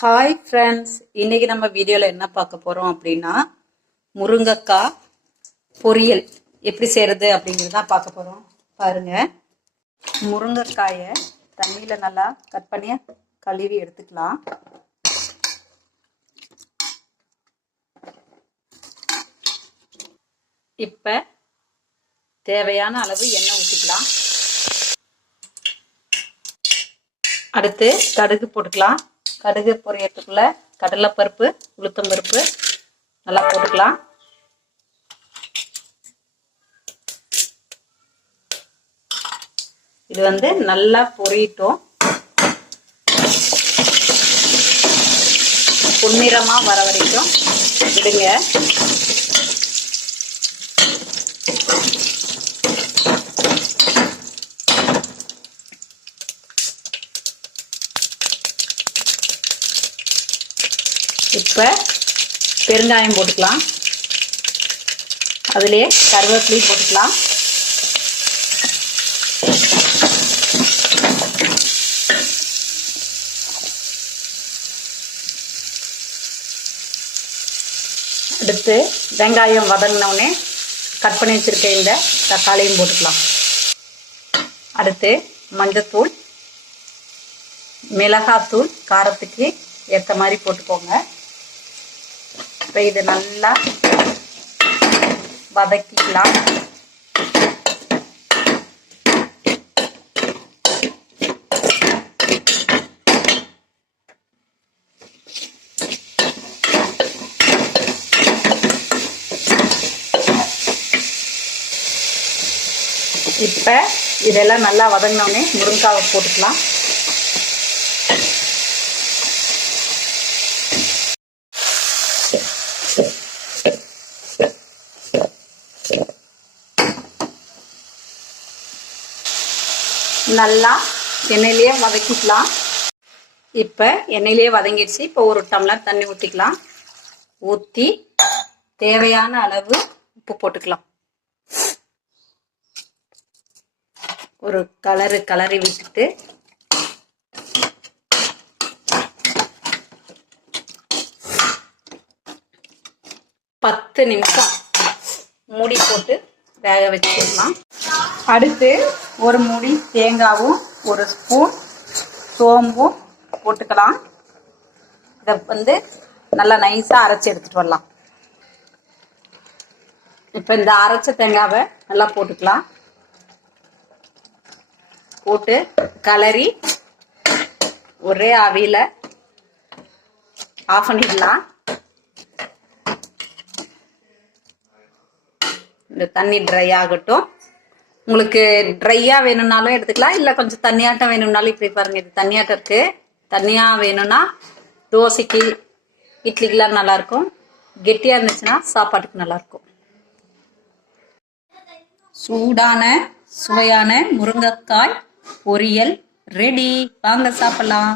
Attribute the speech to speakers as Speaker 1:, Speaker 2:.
Speaker 1: Hi friends இன்னைக்கு நம்ம வீடியோவில் என்ன பார்க்க போகிறோம் அப்படின்னா முருங்கக்காய் பொரியல். எப்படி செய்கிறது அப்படிங்கிறது தான் பார்க்க போகிறோம் பாருங்க. முருங்கைக்காயை தண்ணியில் நல்லா கட் பண்ணி கழுவி எடுத்துக்கலாம். இப்போ தேவையான அளவு எண்ணெய் ஊற்றிக்கலாம் அடுத்து கடுகு போட்டுக்கலாம். கடுகு பொரியறதுக்குள்ள கடலைப்பருப்பு உளுத்தம்பருப்பு நல்லா போட்டுக்கலாம். இது வந்து நல்லா பொரியட்டும். பொன்னிறமா வர வரைக்கும் விடுங்க. இப்போ பெருங்காயம் போட்டுக்கலாம். அதுலேயே கருவேப்பிலையும் போட்டுக்கலாம். அடுத்து வெங்காயம் வதங்கினவுடனே கட் பண்ணி வச்சுருக்க இந்த தக்காளியும் போட்டுக்கலாம். அடுத்து மஞ்சத்தூள் மிளகாத்தூள் காரத்துக்கு ஏற்ற மாதிரி போட்டுக்கோங்க. இப்போ இது நல்லா வதக்கிக்கலாம். இப்போ இதெல்லாம் நல்லா வதங்கினோடனே முருங்காவை போட்டுக்கலாம். நல்லா எண்ணெயிலேயே வதக்கிக்கலாம். இப்போ எண்ணெயிலேயே வதங்கிடுச்சு. இப்போ ஒரு டம்ளர் தண்ணி ஊற்றிக்கலாம் ஊற்றி தேவையான அளவு உப்பு போட்டுக்கலாம். ஒரு கலரு கலரி விட்டுட்டு பத்து நிமிஷம் மூடி போட்டு வேக வச்சிடலாம். அடுத்து ஒரு மூடி தேங்காவும் ஒரு ஸ்பூன் சோம்பும் போட்டுக்கலாம். இதை வந்து நல்லா நைஸாக அரைச்சி எடுத்துட்டு வரலாம். இப்போ இந்த அரைச்ச தேங்காவை நல்லா போட்டுக்கலாம். போட்டு கலரி ஒரே ஆவியில் ஆஃப் பண்ணிடலாம். இந்த தண்ணி ட்ரை ஆகட்டும். உங்களுக்கு ட்ரையாக வேணும்னாலும் எடுத்துக்கலாம். இல்லை கொஞ்சம் தண்ணியாட்டம் வேணும்னாலும் இப்படி பாருங்க இது தண்ணியாட்டம் இருக்கு. தண்ணியாக வேணும்னா தோசைக்கு இட்லிக்கெல்லாம் நல்லாயிருக்கும். கெட்டியாக இருந்துச்சுன்னா சாப்பாட்டுக்கு நல்லாயிருக்கும். சூடான சுவையான முருங்கைக்காய் பொரியல் ரெடி. வாங்க சாப்பிடலாம்.